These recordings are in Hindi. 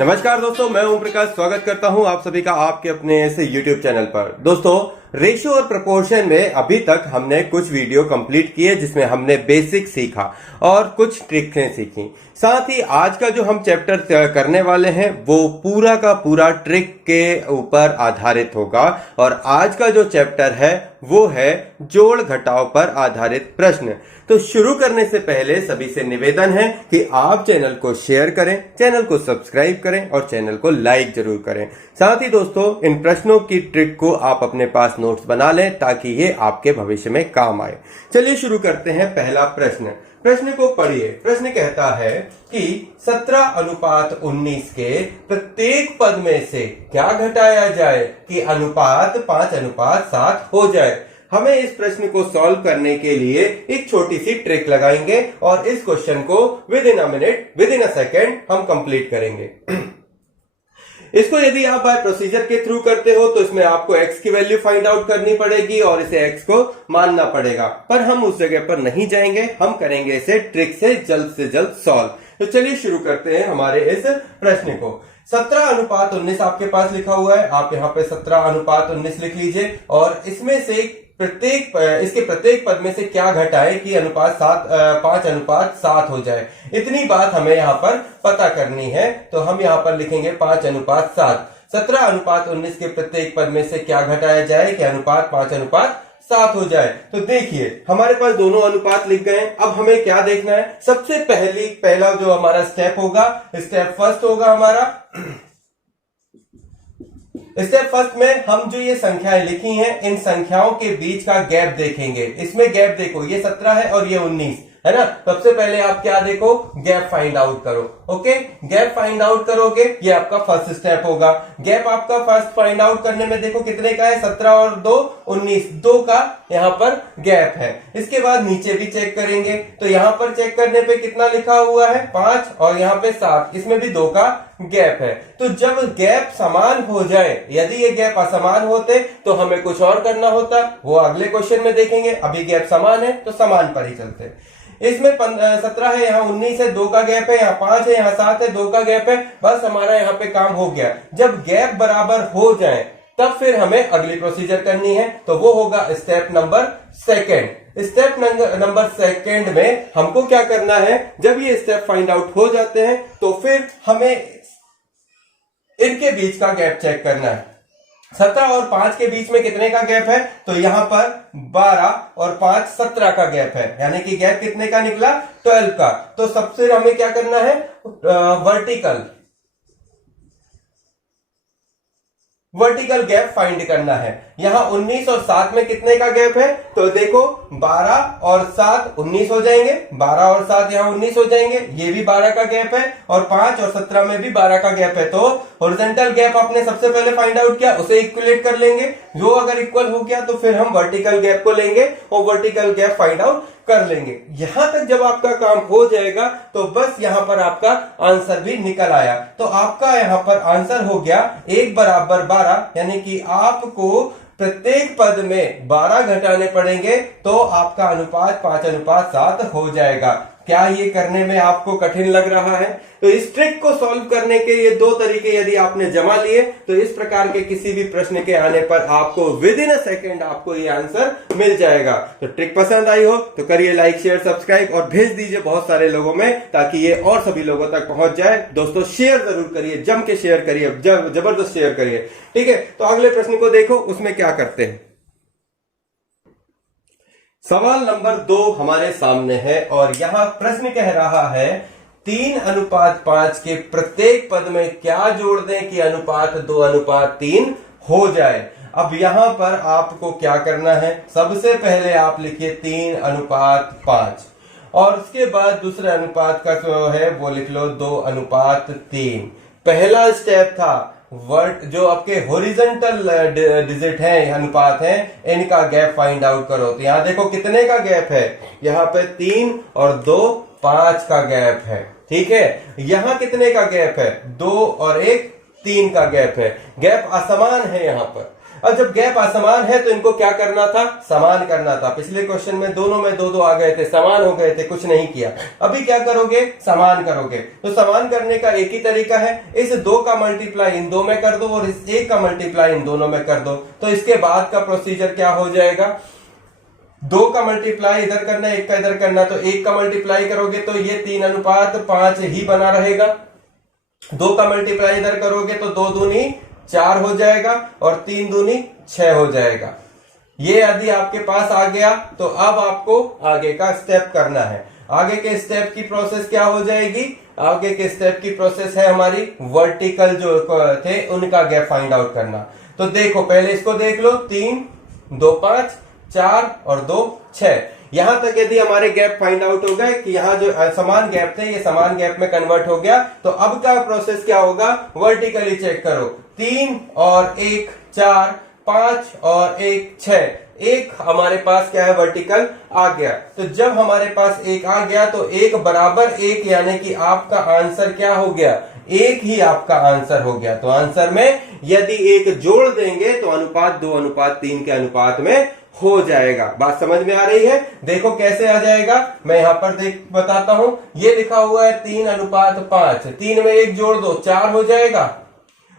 नमस्कार दोस्तों, मैं ओम प्रकाश स्वागत करता हूं आप सभी का आपके अपने इस YouTube चैनल पर। दोस्तों, रेशियो और प्रपोर्शन में अभी तक हमने कुछ वीडियो कंप्लीट किए जिसमें हमने बेसिक सीखा और कुछ ट्रिक्स सीखी। साथ ही आज का जो हम चैप्टर करने वाले हैं वो पूरा का पूरा ट्रिक के ऊपर आधारित होगा। और आज का जो चैप्टर है वो है जोड़ घटाव पर आधारित प्रश्न। तो शुरू करने से पहले सभी से निवेदन है कि आप चैनल को शेयर करें, चैनल को सब्सक्राइब करें और चैनल को लाइक जरूर करें। साथ ही दोस्तों, इन प्रश्नों की ट्रिक को आप अपने पास नोट्स बना लें ताकि ये आपके भविष्य में काम आए। चलिए शुरू करते हैं। पहला प्रश्न, प्रश्न को पढ़िए। प्रश्न कहता है कि 17:19 के प्रत्येक पद में से क्या घटाया जाए कि अनुपात 5:7 हो जाए। हमें इस प्रश्न को सॉल्व करने के लिए एक छोटी सी ट्रिक लगाएंगे और इस क्वेश्चन को with in a minute, with in a second हम कंप्लीट करेंगे। इसको यदि आप बाय प्रोसीजर के थ्रू करते हो तो इसमें आपको x की वैल्यू फाइंड आउट करनी पड़ेगी और इसे x को मानना पड़ेगा, पर हम उस जगह पर नहीं जाएंगे। हम करेंगे इसे ट्रिक से जल्द सॉल्व। तो चलिए शुरू करते हैं हमारे इस प्रश्न को। 17:19 आपके पास लिखा हुआ है, आप यहाँ पे 17:19 लिख लीजिए और इसमें से इसके प्रत्येक पद में से क्या घटाए कि अनुपात 5:7 हो जाए। इतनी बात हमें यहाँ पर पता करनी है, तो हम यहाँ पर लिखेंगे 5:7। 17:19 के प्रत्येक पद में से क्या घटाया जाए कि अनुपात 5:7 हो जाए। तो देखिए हमारे पास दोनों अनुपात लिख गए। अब हमें क्या देखना है, सबसे पहला जो हमारा स्टेप होगा, स्टेप फर्स्ट होगा हमारा। स्टेप फर्स्ट में हम जो ये संख्याएं लिखी हैं, इन संख्याओं के बीच का गैप देखेंगे। इसमें गैप देखो, ये 17 है और ये 19 है ना। सबसे पहले आप क्या देखो, गैप फाइंड आउट करो। ओके, गैप फाइंड आउट करोगे, ये आपका फर्स्ट स्टेप होगा। गैप आपका फर्स्ट फाइंड आउट करने में देखो कितने का है, 17 और 2 19, 2 का यहाँ पर गैप है। इसके बाद नीचे भी चेक करेंगे, तो यहाँ पर चेक करने पे कितना लिखा हुआ है, 5 और यहाँ पे 7, इसमें भी 2 का गैप है। तो जब गैप समान हो जाए, यदि ये गैप असमान होते तो हमें कुछ और करना होता, वो अगले क्वेश्चन में देखेंगे। अभी गैप समान है तो समान पर ही चलते। इसमें 17 है, यहाँ 19 है, 2 का गैप है, यहाँ 5 है, यहाँ 7 है, 2 का गैप है। बस हमारा यहाँ पे काम हो गया। जब गैप बराबर हो जाए तब फिर हमें अगली प्रोसीजर करनी है, तो वो होगा step number second. Step number second में हमको क्या करना है, जब ये स्टेप फाइंड आउट हो जाते हैं तो फिर हमें इनके बीच का गैप चेक करना है। 17 और 5 के बीच में कितने का गैप है, तो यहां पर 12 और 5 17 का गैप है, यानी कि गैप कितने का निकला, 12 का। तो सबसे हमें क्या करना है, वर्टिकल गैप फाइंड करना है। यहां 19 और 7 में कितने का गैप है, तो देखो 12 और 7 19 हो जाएंगे, 12 और 7 यहां 19 हो जाएंगे, ये भी 12 का गैप है, और 5 और 17 में भी 12 का गैप है। तो हॉरिजॉन्टल गैप आपने सबसे पहले फाइंड आउट किया, उसे इक्वलेट कर लेंगे। जो अगर इक्वल हो गया तो फिर हम वर्टिकल गैप को लेंगे और वर्टिकल गैप फाइंड आउट कर लेंगे। यहां तक जब आपका काम हो जाएगा तो बस यहां पर आपका आंसर भी निकल आया। तो आपका यहां पर आंसर हो गया 1 बराबर 12, यानी कि आपको प्रत्येक पद में 12 घटाने पड़ेंगे तो आपका अनुपात 5:7 हो जाएगा। क्या ये करने में आपको कठिन लग रहा है? तो इस ट्रिक को सॉल्व करने के ये 2 तरीके यदि आपने जमा लिए तो इस प्रकार के किसी भी प्रश्न के आने पर आपको विद इन अ सेकेंड आपको ये आंसर मिल जाएगा। तो ट्रिक पसंद आई हो तो करिए लाइक, शेयर, सब्सक्राइब और भेज दीजिए बहुत सारे लोगों में, ताकि ये और सभी लोगों तक पहुंच जाए। दोस्तों शेयर जरूर करिए, जम के शेयर करिए, जबरदस्त शेयर करिए। ठीक है, तो अगले प्रश्न को देखो, उसमें क्या करते हैं। सवाल नंबर 2 हमारे सामने है और यहां प्रश्न कह रहा है 3:5 के प्रत्येक पद में क्या जोड़ दें कि अनुपात 2:3 हो जाए। अब यहां पर आपको क्या करना है, सबसे पहले आप लिखिए 3:5 और उसके बाद दूसरे अनुपात का जो है वो लिख लो 2:3। पहला स्टेप था जो आपके हॉरिजॉन्टल डिजिट है, अनुपात है, इनका गैप फाइंड आउट करो। तो यहां देखो कितने का गैप है, यहां पे 3 और 2 5 का गैप है। ठीक है, यहां कितने का गैप है, 2 और 1 3 का गैप है। गैप असमान है यहां पर। और जब गैप असमान है तो इनको क्या करना था, समान करना था। पिछले क्वेश्चन में दोनों में दो दो आ गए थे, समान हो गए थे, कुछ नहीं किया। अभी क्या करोगे, समान करोगे। तो समान करने का एक ही तरीका है, इस 2 का मल्टीप्लाई इन 2 में कर दो और इस 1 का मल्टीप्लाई इन दोनों में कर दो। तो इसके बाद का प्रोसीजर क्या हो जाएगा, 2 का मल्टीप्लाई इधर करना है, 1 का इधर करना, तो 1 का मल्टीप्लाई करोगे तो ये 3:5 ही बना रहेगा। 2 का मल्टीप्लाई इधर करोगे तो 2 दूनी 4 हो जाएगा और 3 दूनी 6 हो जाएगा। ये यदि आपके पास आ गया तो अब आपको आगे का स्टेप करना है। आगे के स्टेप की प्रोसेस क्या हो जाएगी, आगे के स्टेप की प्रोसेस है हमारी वर्टिकल जो थे उनका गैप फाइंड आउट करना। तो देखो पहले इसको देख लो, 3 2 5 4 और 2 6। यहां तक यदि हमारे गैप फाइंड आउट हो गए कि यहाँ जो समान गैप थे ये समान गैप में कन्वर्ट हो गया, तो अब का प्रोसेस क्या होगा, वर्टिकली चेक करो। 3 और 1 4, 5 और 1 6, एक हमारे पास क्या है, वर्टिकल आ गया। तो जब हमारे पास 1 आ गया तो 1 बराबर 1 यानी कि आपका आंसर क्या हो गया, 1 ही आपका आंसर हो गया। तो आंसर में यदि 1 जोड़ देंगे तो अनुपात 2:3 के अनुपात में हो जाएगा। बात समझ में आ रही है, देखो कैसे आ जाएगा, मैं यहां पर बताता हूं। ये लिखा हुआ है 3:5, 3 में 1 जोड़ दो 4 हो जाएगा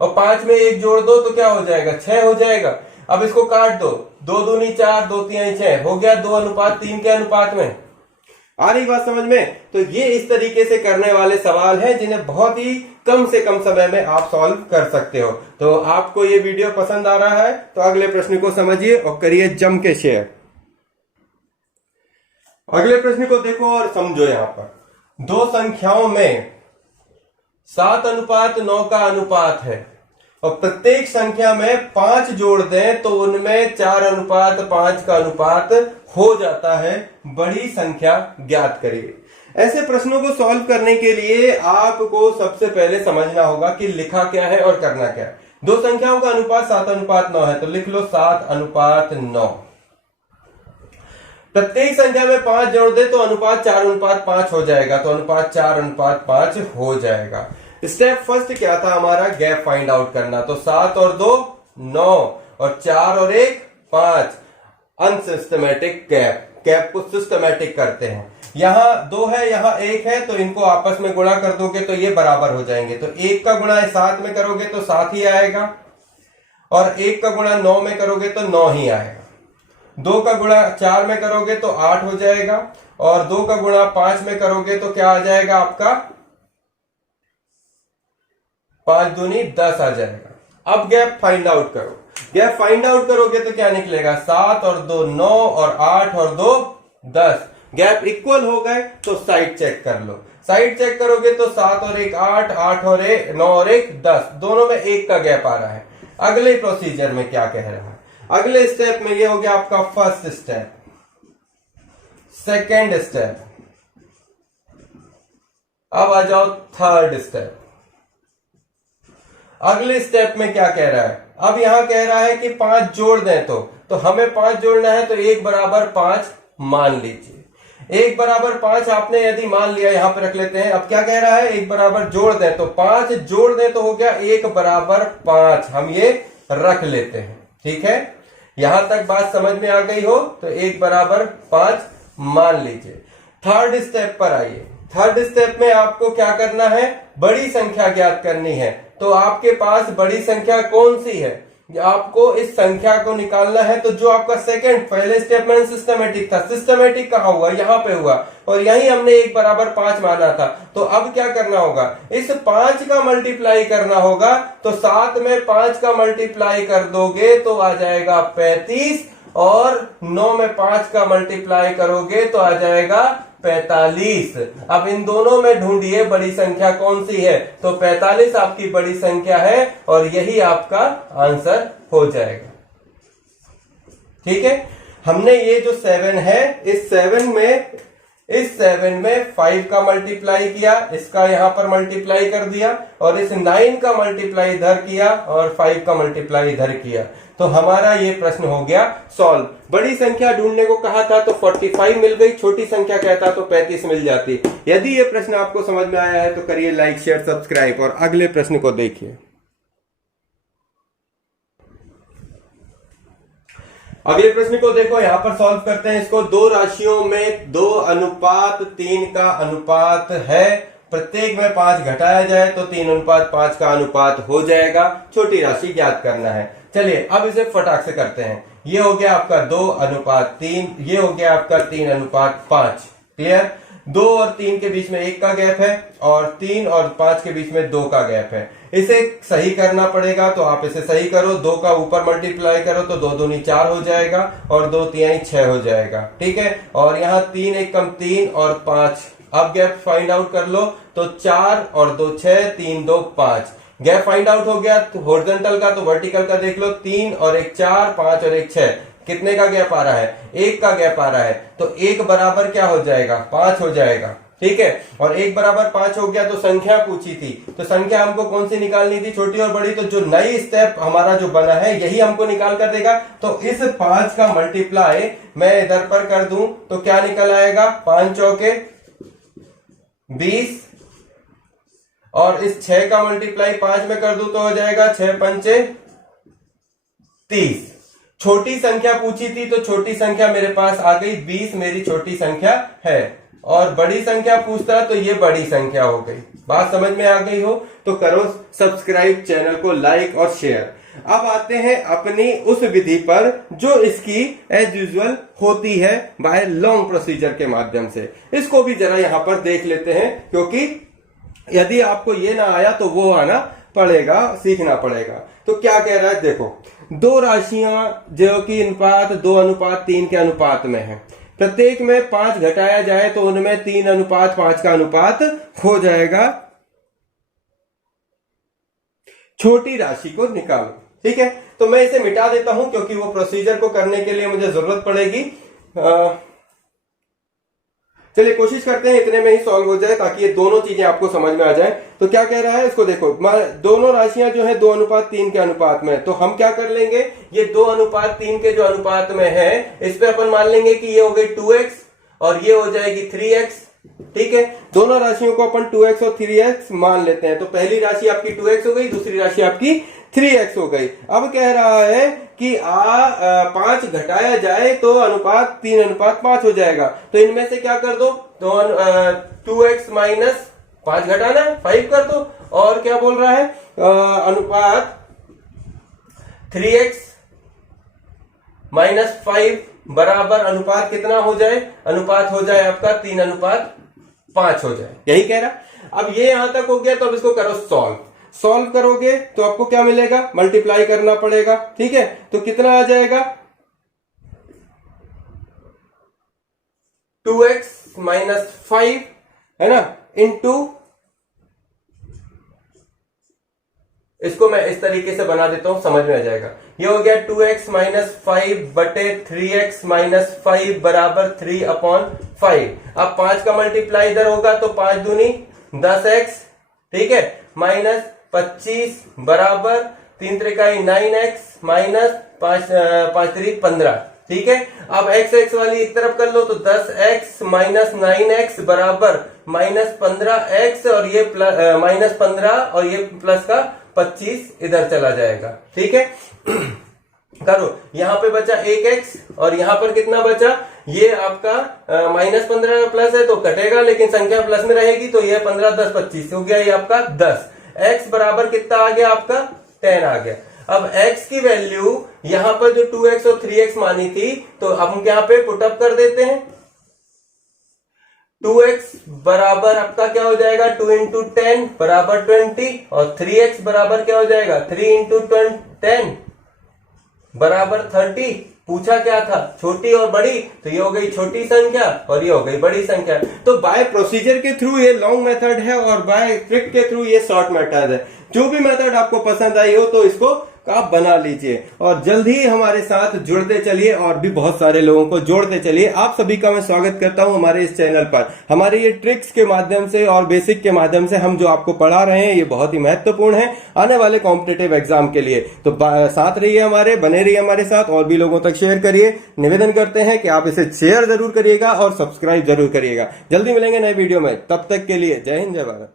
और 5 में 1 जोड़ दो तो क्या हो जाएगा, 6 हो जाएगा। अब इसको काट दो, 2 दूनी 4, 2 3 6 हो गया, 2:3 के अनुपात में। आ रही बात समझ में। तो ये इस तरीके से करने वाले सवाल हैं जिन्हें बहुत ही कम से कम समय में आप सॉल्व कर सकते हो। तो आपको ये वीडियो पसंद आ रहा है तो अगले प्रश्न को समझिए और करिए जम के शेयर। अगले प्रश्न को देखो और समझो। यहां पर 2 संख्याओं में 7:9 का अनुपात है और प्रत्येक संख्या में 5 जोड़ दें तो उनमें 4:5 का अनुपात हो जाता है। बड़ी संख्या ज्ञात करिए। ऐसे प्रश्नों को सॉल्व करने के लिए आपको सबसे पहले समझना होगा कि लिखा क्या है और करना क्या है। 2 संख्याओं का अनुपात 7:9 है तो लिख लो 7:9। प्रत्येक संख्या में 5 जोड़ दे तो अनुपात 4:5 हो जाएगा, तो अनुपात 4:5 हो जाएगा। स्टेप फर्स्ट क्या था हमारा, गैप फाइंड आउट करना। तो 7 और 2 9 और 4 और 1 5। अनसिस्टमेटिक गैप को सिस्टमेटिक करते हैं। यहां 2 है, यहां 1 है, तो इनको आपस में गुणा कर दोगे तो ये बराबर हो जाएंगे। तो 1 का गुणा 7 में करोगे तो 7 ही आएगा और 1 का गुणा 9 में करोगे तो 9 ही आएगा। 2 का गुणा 4 में करोगे तो 8 हो जाएगा और 2 का गुणा 5 में करोगे तो क्या आ जाएगा आपका, 5 दूनी 10 आ जाएगा। अब गैप फाइंड आउट करो। गैप फाइंड आउट करोगे तो क्या निकलेगा, 7 और 2 9 और 8 और 2 10। गैप इक्वल हो गए तो साइड चेक कर लो। साइड चेक करोगे तो 7 और 1 8, 8 और 1 9 और 1 10, दोनों में 1 का गैप आ रहा है। अगले प्रोसीजर में क्या कह रहा है, अगले स्टेप में ये हो गया आपका फर्स्ट स्टेप। सेकेंड स्टेप, अब आ जाओ थर्ड स्टेप। अगले स्टेप में क्या कह रहा है, अब यहां कह रहा है कि 5 जोड़ दें तो हमें 5 जोड़ना है तो 1 बराबर 5 मान लीजिए। 1 बराबर 5 आपने यदि मान लिया, यहां पर रख लेते हैं। अब क्या कह रहा है, 1 बराबर जोड़ दें तो 5 जोड़ दें तो हो गया 1 बराबर 5, हम ये रख लेते हैं। ठीक है, यहां तक बात समझ में आ गई हो तो 1 बराबर 5 मान लीजिए। थर्ड स्टेप पर आइए। थर्ड स्टेप में आपको क्या करना है, बड़ी संख्या ज्ञात करनी है। तो आपके पास बड़ी संख्या कौन सी है, आपको इस संख्या को निकालना है। तो जो आपका सेकंड, पहले स्टेप में सिस्टमेटिक था, सिस्टमेटिक कहां हुआ, यहां पे हुआ और यहीं हमने 1 बराबर 5 माना था। तो अब क्या करना होगा, इस 5 का मल्टीप्लाई करना होगा। तो 7 में 5 का मल्टीप्लाई कर दोगे तो आ जाएगा 35 और 9 में 5 का मल्टीप्लाई करोगे तो आ जाएगा 45। अब इन दोनों में ढूंढिए बड़ी संख्या कौन सी है। तो 45 आपकी बड़ी संख्या है और यही आपका आंसर हो जाएगा। ठीक है, हमने ये जो 7 है, इस 7 में 5 का मल्टीप्लाई किया, इसका यहां पर मल्टीप्लाई कर दिया और इस 9 का मल्टीप्लाई इधर किया और 5 का मल्टीप्लाई इधर किया। तो हमारा ये प्रश्न हो गया सॉल्व। बड़ी संख्या ढूंढने को कहा था तो 45 मिल गई, छोटी संख्या कहता तो 35 मिल जाती। यदि ये प्रश्न आपको समझ में आया है तो करिए लाइक शेयर सब्सक्राइब और अगले प्रश्न को देखिए। अगले प्रश्न को देखो, यहां पर सॉल्व करते हैं इसको। दो राशियों में 2:3 का अनुपात है, प्रत्येक में 5 घटाया जाए तो 3:5 का अनुपात हो जाएगा। छोटी राशि ज्ञात करना है। चलिए अब इसे फटाक से करते हैं। ये हो गया आपका 2:3, ये हो गया आपका 3:5। क्लियर? 2 और 3 के बीच में 1 का गैप है और 3 और 5 के बीच में 2 का गैप है। इसे सही करना पड़ेगा, तो आप इसे सही करो। 2 का ऊपर मल्टीप्लाई करो तो 2 दूनी 4 हो जाएगा और 2 तिहाई 6 हो जाएगा। ठीक है, और यहाँ 3 1 कम 3 और 5। अब गैप फाइंड आउट कर लो तो 4 और 2 6, 3 2 5। गैप फाइंड आउट हो गया। तो हॉरिजॉन्टल का तो वर्टिकल का देख लो, 3 और 1 4, 5 और 1 6। कितने का गैप आ रहा है? 1 का गैप आ रहा है। तो 1 बराबर क्या हो जाएगा? 5 हो जाएगा। ठीक है, और 1 बराबर 5 हो गया। तो संख्या पूछी थी, तो संख्या हमको कौन सी निकालनी थी? छोटी और बड़ी। तो जो नई स्टेप हमारा जो बना है यही हमको निकाल कर देगा। तो इस 5 का मल्टीप्लाई मैं इधर पर कर दूं तो क्या निकल आएगा? 5 चौके 20 और इस 6 का मल्टीप्लाई 5 में कर दूं तो हो जाएगा 6 पंचे 30। छोटी संख्या पूछी थी तो छोटी संख्या मेरे पास आ गई 20, मेरी छोटी संख्या है। और बड़ी संख्या पूछता तो ये बड़ी संख्या हो गई। बात समझ में आ गई हो तो करो सब्सक्राइब, चैनल को लाइक और शेयर। अब आते हैं अपनी उस विधि पर जो इसकी एज यूजुअल होती है बाय लॉन्ग प्रोसीजर के माध्यम से। इसको भी जरा यहां पर देख लेते हैं, क्योंकि यदि आपको ये ना आया तो वो आना पड़ेगा, सीखना पड़ेगा। तो क्या कह रहा है देखो, दो राशियां जो कि अनुपात 2:3 के अनुपात में है, प्रत्येक में 5 घटाया जाए तो उनमें 3:5 का अनुपात हो जाएगा। छोटी राशि को निकालो। ठीक है, तो मैं इसे मिटा देता हूं क्योंकि वो प्रोसीजर को करने के लिए मुझे जरूरत पड़ेगी। चलिए कोशिश करते हैं इतने में ही सॉल्व हो जाए ताकि ये दोनों चीजें आपको समझ में आ जाए। तो क्या कह रहा है इसको देखो, दोनों राशियां जो है 2:3 के अनुपात में, तो हम क्या कर लेंगे, ये 2:3 के जो अनुपात में है इस पे अपन मान लेंगे कि ये हो गई 2x और ये हो जाएगी 3x। ठीक है, दोनों राशियों को अपन 2x और 3x मान लेते हैं। तो पहली राशि आपकी 2x हो गई, दूसरी राशि आपकी 3x हो गई। अब कह रहा है कि 5 घटाया जाए तो अनुपात 3:5 हो जाएगा। तो इनमें से क्या कर दो, तो 2x माइनस 5 घटाना 5 कर दो। और क्या बोल रहा है, अनुपात 3x माइनस 5 बराबर अनुपात कितना हो जाए, अनुपात हो जाए आपका 3:5 हो जाए। यही कह रहा। अब ये यहां तक हो गया, तो अब इसको करो सॉल्व। सॉल्व करोगे तो आपको क्या मिलेगा, मल्टीप्लाई करना पड़ेगा। ठीक है, तो कितना आ जाएगा, 2x माइनस 5 है ना, इंटू, इसको मैं इस तरीके से बना देता हूं, समझ में आ जाएगा। ये हो गया 2x माइनस 5 बटे 3x माइनस 5 बराबर 3/5। अब 5 का मल्टीप्लाई इधर होगा तो 5 दूनी 10x। ठीक है, माइनस 25 बराबर 3 त्रिकाई 9x माइनस 5 3 15। ठीक है, अब x वाली एक तरफ कर लो तो 10x माइनस 9x बराबर माइनस 15x और ये माइनस 15 और ये प्लस का 25 इधर चला जाएगा। ठीक है, करो, यहां पे बचा 1x और यहां पर कितना बचा, ये आपका माइनस 15 का प्लस है तो कटेगा, लेकिन संख्या प्लस में रहेगी तो ये 15 10 25 हो गया, ये आपका 10। x बराबर कितना आ गया आपका, 10 आ गया। अब x की वैल्यू यहां पर जो 2x और 3x मानी थी तो हम यहाँ पे पुटअप कर देते हैं। 2x बराबर आपका क्या हो जाएगा, 2 इंटू 10 बराबर 20 और 3x बराबर क्या हो जाएगा, 3 इंटू 10 बराबर 30। पूछा क्या था, छोटी और बड़ी, तो ये हो गई छोटी संख्या और ये हो गई बड़ी संख्या। तो बाय प्रोसीजर के थ्रू ये लॉन्ग मेथड है और बाय ट्रिक के थ्रू ये शॉर्ट मेथड है। जो भी मेथड आपको पसंद आई हो तो इसको आप बना लीजिए और जल्द ही हमारे साथ जुड़ते चलिए और भी बहुत सारे लोगों को जोड़ते चलिए। आप सभी का मैं स्वागत करता हूं हमारे इस चैनल पर। हमारे ये ट्रिक्स के माध्यम से और बेसिक के माध्यम से हम जो आपको पढ़ा रहे हैं ये बहुत ही महत्वपूर्ण है आने वाले कॉम्पिटिटिव एग्जाम के लिए। तो साथ रहिए हमारे, बने रहिए हमारे साथ और भी लोगों तक शेयर करिए। निवेदन करते हैं कि आप इसे शेयर जरूर करिएगा और सब्सक्राइब जरूर करिएगा। जल्दी मिलेंगे नए वीडियो में, तब तक के लिए जय हिंद जय भारत।